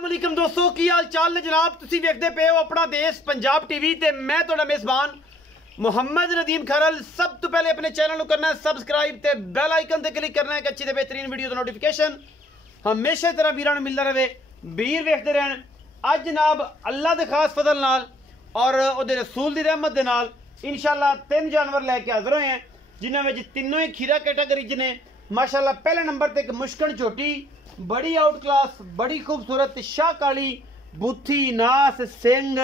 अस्सलामुअलैकुम दोस्तों की हाल चाल ने जनाब तुसी वेखदे पे हो अपना देश पंजाब टीवी ते मैं तुहाडा मेज़बान मुहम्मद नदीम खरल। सब तो पहले अपने चैनल को करना है सबसक्राइब ते बेल आइकन ते क्लिक करना है एक अच्छी ते बेहतरीन वीडियो दा नोटिफिकेशन हमेशा तरह वीरां नूं मिलदा रहे। वीर वेखदे रहन। अज जनाब अल्लाह दे खास फजल नाल और उहदे रसूल दी रहमत दे नाल इंशाअल्लाह 3 जानवर लैके हाज़र होए हैं जिन्हां विच तीनों ही खीरा कैटेगरी च ने। माशाअल्लाह पहले नंबर ते एक मुश्कन झोटी बड़ी आउट क्लास बड़ी खूबसूरत शाह काली बुथी नास सिंग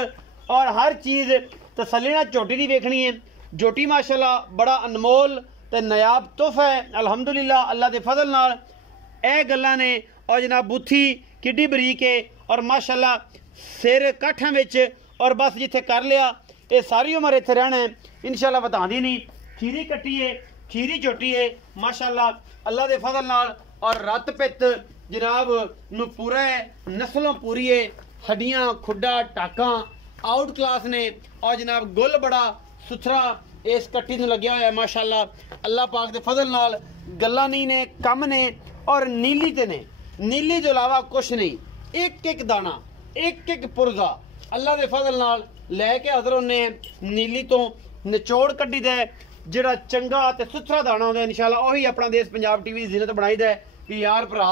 और हर चीज़ तसल्ली नाल झोटी दी वेखनी है। झोटी माशाअल्लाह बड़ा अनमोल ते नायाब तोहफा है अल्हम्दुलिल्लाह अल्लाह के फजल नाल ए गल्लां ने। और जनाब बुथी किड्डी बरीक है और माशाअल्लाह सिर काठां विच और बस जिथे कर लिया ये सारी उम्र इत्थे रहना है इंशाअल्लाह बतांदी नहीं। खीरी कट्टी है खीरी झोटी है माशाअल्लाह अल्लाह के फजल नाल और रत पित जनाब नू पूरा है नस्लों पूरी है हड्डियां खुड्डा टाका आउट क्लास ने और जनाब गुल बड़ा सुथरा इस कट्टी नू लग्या होया माशाअल्लाह अल्लाह पाक दे फजल नाल गल्लां नहीं ने कम ने और नीली ते ने नीली तो इलावा कुछ नहीं एक एक दाना एक एक पुरजा अल्लाह दे फजल नाल लैके हाज़र होने नीली तो निचोड़ कड्डी दे जिहड़ा चंगा ते सुथरा दाना होंदा इंशाअल्लाह वही अपना देश पंजाब टीवी ज़ीनत बनाई दे कि यार भरा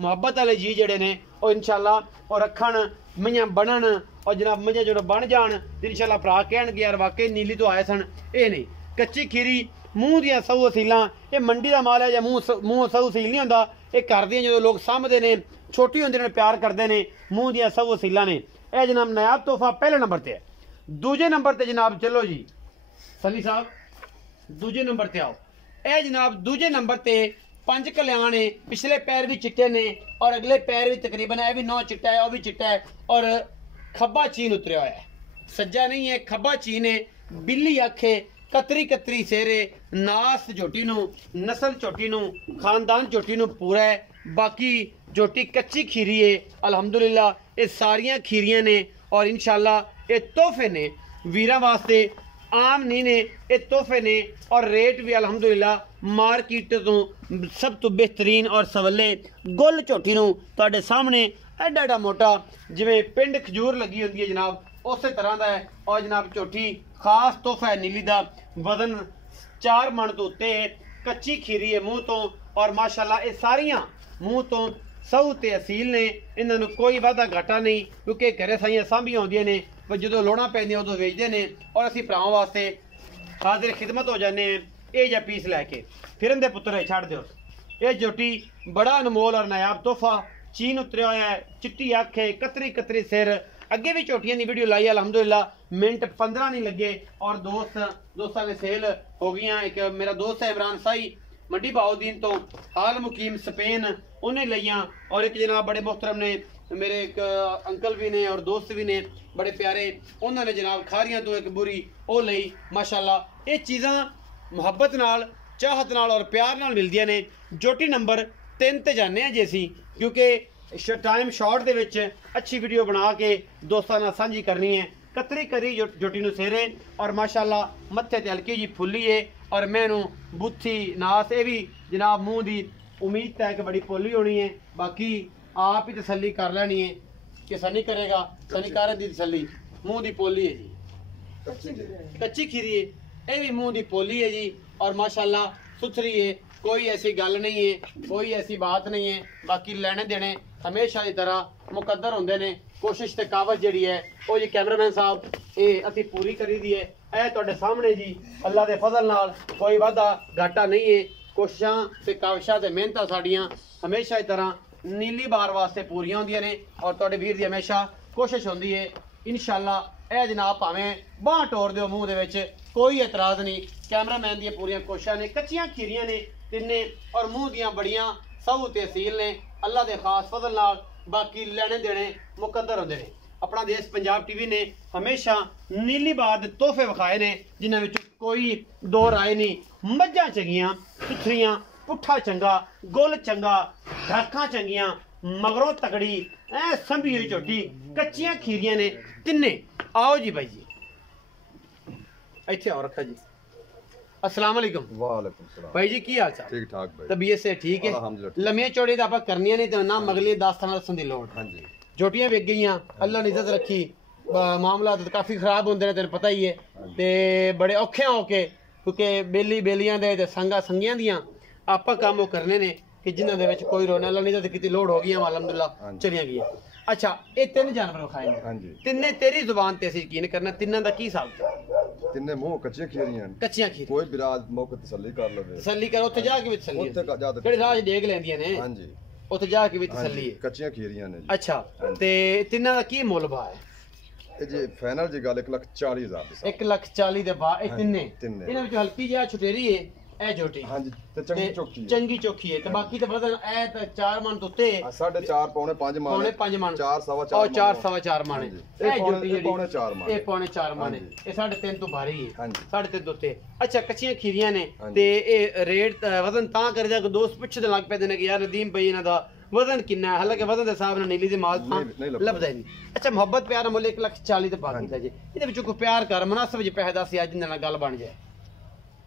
मुहब्बत वाले जी जड़े ने और इंशाअल्लाह और रखन मईयां बनन और जनाब मईयां जो बन जान इंशाअल्लाह भरा कहणगे यार वाकई नीली तो आए सन। ये नहीं कच्ची खीरी मूँह दियां सऊ असीलां ये मंडी का माल है या मूँह सऊ असील नहीं होंदा ये घर दियां जो लोग सामभदे ने छोटी होंदी ने प्यार करते हैं मूँह दियां सऊ असीलां ने। यह जनाब नायाब तोहफा पहले नंबर ते है। दूजे नंबर ते जनाब चलो जी सली साहब दूजे नंबर ते आओ। यह जनाब दूजे नंबर ते 5 कल्याण है पिछले पैर भी चिट्टे ने और अगले पैर भी तकरीबन है भी 9 चिट्टा है वह भी चिट्टा है और खब्बा चीन उतरिया हुआ है सज्जा नहीं है खब्बा चीन है बिल्ली अख है कतरी कतरी सेरे नास झोटी नू नस्ल झोटी नू खानदान झोटी नू पूरा है। बाकी झोटी कच्ची खीरी है अल्हम्दुलिल्लाह ये सारियां खीरियां ने और इंशाअल्लाह ये तोहफे ने वीरां वास्ते आम नहीं ने ये तोहफे ने और रेट भी अल्हम्दुलिल्लाह मार्केट तो सब तो बेहतरीन और सवले गुल झोटी नू तुहाडे सामने एडा एडा मोटा जिवें पिंड खजूर लगी होंदी है जनाब उस तरह का है। और जनाब झोटी खास तोहफा है नीली का वजन 4 मन तो उत्ते कच्ची खीरी है मूँह तो और माशाअल्लाह ये सारियां मूँह तो सऊ ते असील ने इन्हों कोई वाधा घाटा नहीं क्योंकि घरे साइयां सांभियां होंदियां ने पर जो लोड़ा पैंदियां उदों वेचते हैं और असीं भरावां वास्ते हाजिर खिदमत हो जाने ये जा पीस लैके फिरन दे पुत्र है छड़ दो। ये झोटी बड़ा अनमोल और नायाब तोहफा चीन उतरिया होया है चिट्टी अख है कतरी कतरी सिर अगे भी झोटियां की वीडियो लाई अल्हम्दुलिल्लाह मिनट 15 नहीं लगे और दोस्तों ने सेल हो गई। एक मेरा दोस्त है इमरान साई मंडी बाउद्दीन तो हाल मुकीम स्पेन उन्हें लिया और एक जनाब बड़े मोहतरम ने मेरे एक अंकल भी ने और दोस्त भी ने बड़े प्यारे उन्होंने जनाब खारियां तो एक बुरी वो लई माशाअल्लाह ये चीज़ां मुहब्बत नाल चाहत नाल और प्यार नाल मिलदियां ने। झोटी नंबर 3 ते जाने हैं जी असीं क्योंकि टाइम शॉर्ट दे विच अच्छी वीडियो बना के दोस्तां नाल सांझी करनी है। कतरी करी झोटी नूं सेरे और माशाअल्लाह मत्थे ते हल्की जी फुल्ली है और मैनू बुथी नास ये भी जनाब मूँह की उम्मीद है कि बड़ी पोली होनी है। बाकी आप ही तसल्ली कर लेनी है कि सनी करेगा सनी कर दी तसल्ली मूँह की पोली है जी कच्ची खीरी है ये भी मूँह की पोली है जी और माशाअल्लाह सुथरी है कोई ऐसी गल नहीं है कोई ऐसी बात नहीं है। बाकी लेने देने हमेशा की तरह मुकद्दर होंदे ने कोशिश ते कावज जिहड़ी है वो जी कैमरामैन साहब ये असी पूरी करी दी है ए तुहाडे सामने जी अल्लाह के फजल नाल कोई वादा घाटा नहीं है। कोशिशां ते काविशां ते मेहनतां साडियां हमेशा की तरह नीली बार वास्ते पूरियां होंदियां ने और तुहाडे वीर दी हमेशा कोशिश होंदी है इंशाअल्लाह ए जनाब भावें बांह टोर दिओ मूँह दे विच कोई एतराज़ नहीं। कैमरामैन दी पूरियां कोशिशां ने कच्चियां खीरियां ने तिन्ने और मूँह दियां बड़ियां सऊ ते असील ने अल्लाह के खास फजल नाल बाकी लेने देने मुकद्दर होंदे ने। अपना देश पंजाब टीवी ने हमेशा नीली बार दे तोहफे विखाए ने जिन्हां विच कोई दो राय नहीं। मझां चंगियां सुथरियां पुट्ठा चंगा गुल चंगा ढाकां चंगियां मगरों तकड़ी ऐ संभी हुई झोटी कच्चियां खीरियां ने तिन्ने। आओ जी भाई जी इत्थे आओ रखा जी अस्सलाम वालेकुम। वालेकुम सलाम भाई जी की हाल चाल? ठीक ठाक भाई तबीयत से ठीक है? लम्हे चौड़े तो आप करनिया नहीं तो ना मगली 10 थाना दसन दी लोड़। हाँ जी झोटियां विक गई, अल्लाह ने इज्जत रखी, मामला तो काफ़ी खराब होंगे ने, तेन पता ही है। तो बड़े औखे होके क्योंकि बेली बेलियां दे ते संगा संगियां दियां आपां काम वो करने ने कि जिन्हां दे विच कोई रोना अल्लाह ने इज्जत कीती, लोड हो गई अल्हम्दुलिल्लाह चलियां गई। अच्छा ये तीन जानवर खाए ने, तिन्ने तेरी जुबान ते असीं यकीन करना, तिन्नां दा की हिसाब है? तिन्ने मुंह कच्चियां खीरियां, कच्चियां खीर, कोई बिराज मौके तसल्ली कर लवे, तसल्ली कर उत्थे जा के भी तसल्ली, जेह्ड़े राज डेग लैंदियां ने हां जी उत्थे जा के भी तसल्ली है, कच्चियां खीरियां ने। अच्छा ते तिन्नां दा की मुੱਲ भाव है? ਇਹ ਜੀ ਫਾਈਨਲ ਜੀ ਗੱਲ 1,40,000 ਦੀ। 1,40,000 ਦੇ ਬਾਅਦ ਇਹ ਤਿੰਨੇ ਤਿੰਨੇ ਇਹਨਾਂ ਵਿੱਚ ਹਲਕੀ ਜਿਹਾ ਛੁਟੇਰੀ ਹੈ ਇਹ ਝੋਟੀ, ਹਾਂਜੀ ਤੇ ਚੰਗੀ ਚੋਕੀ ਹੈ, ਚੰਗੀ ਚੋਕੀ ਹੈ ਤੇ ਬਾਕੀ ਤਾਂ ਵਜ਼ਨ ਇਹ ਤਾਂ 4 ਮਣ ਤੋਂ ਉੱਤੇ 4.5 ਪੌਣੇ 5 ਮਣ, ਪੌਣੇ 5 ਮਣ, 4 ਸਵਾ 4 ਉਹ 4 ਸਵਾ 4 ਮਣ ਇਹ ਝੋਟੀ ਜਿਹੜੀ ਪੌਣੇ 4 ਮਣ, ਇਹ ਪੌਣੇ 4 ਮਣ ਇਹ 3.5 ਤੋਂ ਭਾਰੀ ਹੈ, ਹਾਂਜੀ 3.5 ਤੋਂ ਉੱਤੇ। ਅੱਛਾ ਕੱਚੀਆਂ ਖੀਰੀਆਂ ਨੇ ਤੇ ਇਹ ਰੇਟ ਵਜ਼ਨ ਤਾਂ ਕਰਦਾ ਕਿ ਦੋਸਤ ਪੁੱਛਦੇ ਲੱਗ ਪੈਂਦੇ ਨੇ ਕਿ ਯਾਰ ਨਦੀਮ ਭਾਈ ਇਹਨਾਂ ਦਾ वजन किन्ना है, हालांकि वजन के हिसाब नाल नीली दे माल था लभदा ही नहीं। अच्छा मोहब्बत प्यार मुल्ल 1,40,000 ते बाकी दा जी इहदे विचों कोई प्यार कर मुनासिब जी पैसे दस आज जिंदे नाल गल बन जाए,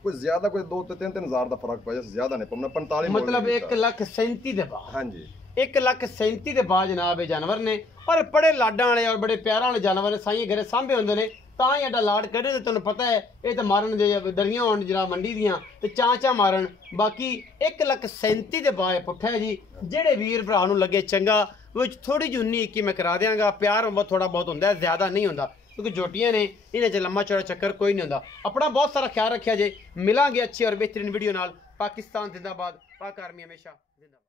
कोई ज्यादा कोई 2 ते 3 हज़ार दा फर्क पै जाए, ज्यादा नहीं पवना 45 मतलब 1,37,000 दे बाद। हां जी 1,37,000 ਦੇ ਬਾਅਦ ਜਨਾਬ ਇਹ ਜਾਨਵਰ ਨੇ ਔਰ ਬੜੇ ਲਾਡਾਂ ਵਾਲੇ ਔਰ ਬੜੇ ਪਿਆਰਾਂ ਵਾਲੇ ਜਾਨਵਰ ਨੇ, ਸਾਈਂ ਘਰੇ ਸਾਂਭੇ ਹੁੰਦੇ ਨੇ ਤਾਂ ਹੀ ਐਡਾ ਲਾਡ ਕੱਢੇ ਤੇ ਤੁਹਾਨੂੰ ਪਤਾ ਹੈ ਇਹ ਤਾਂ ਮਾਰਨ ਦੇ ਡਰੀਆਂ ਹੋਣ ਜਨਾਬ ਮੰਡੀ ਦੀਆਂ ਤੇ ਚਾਂ ਮਾਰਨ। ਬਾਕੀ 1,37,000 ਦੇ ਬਾਅਦ ਪੁੱਠਾ ਹੈ ਜੀ, ਜਿਹੜੇ ਵੀਰ ਭਰਾ ਨੂੰ ਲੱਗੇ ਚੰਗਾ ਵਿੱਚ ਥੋੜੀ ਜਿਹੀ 19-21 ਮੈਂ ਕਰਾ ਦਿਆਂਗਾ, ਪਿਆਰ ਬਹੁਤ ਥੋੜਾ ਬਹੁਤ ਹੁੰਦਾ, ਜ਼ਿਆਦਾ ਨਹੀਂ ਹੁੰਦਾ क्योंकि जोटियां ने इन्हें च लम्बा चौड़ा चक्कर कोई नहीं होता। अपना बहुत सारा ख्याल रखा जे, मिलांगे अच्छी और बेहतरीन वीडियो नाल। पाकिस्तान जिंदाबाद, पाक आर्मी हमेशा जिंदाबाद।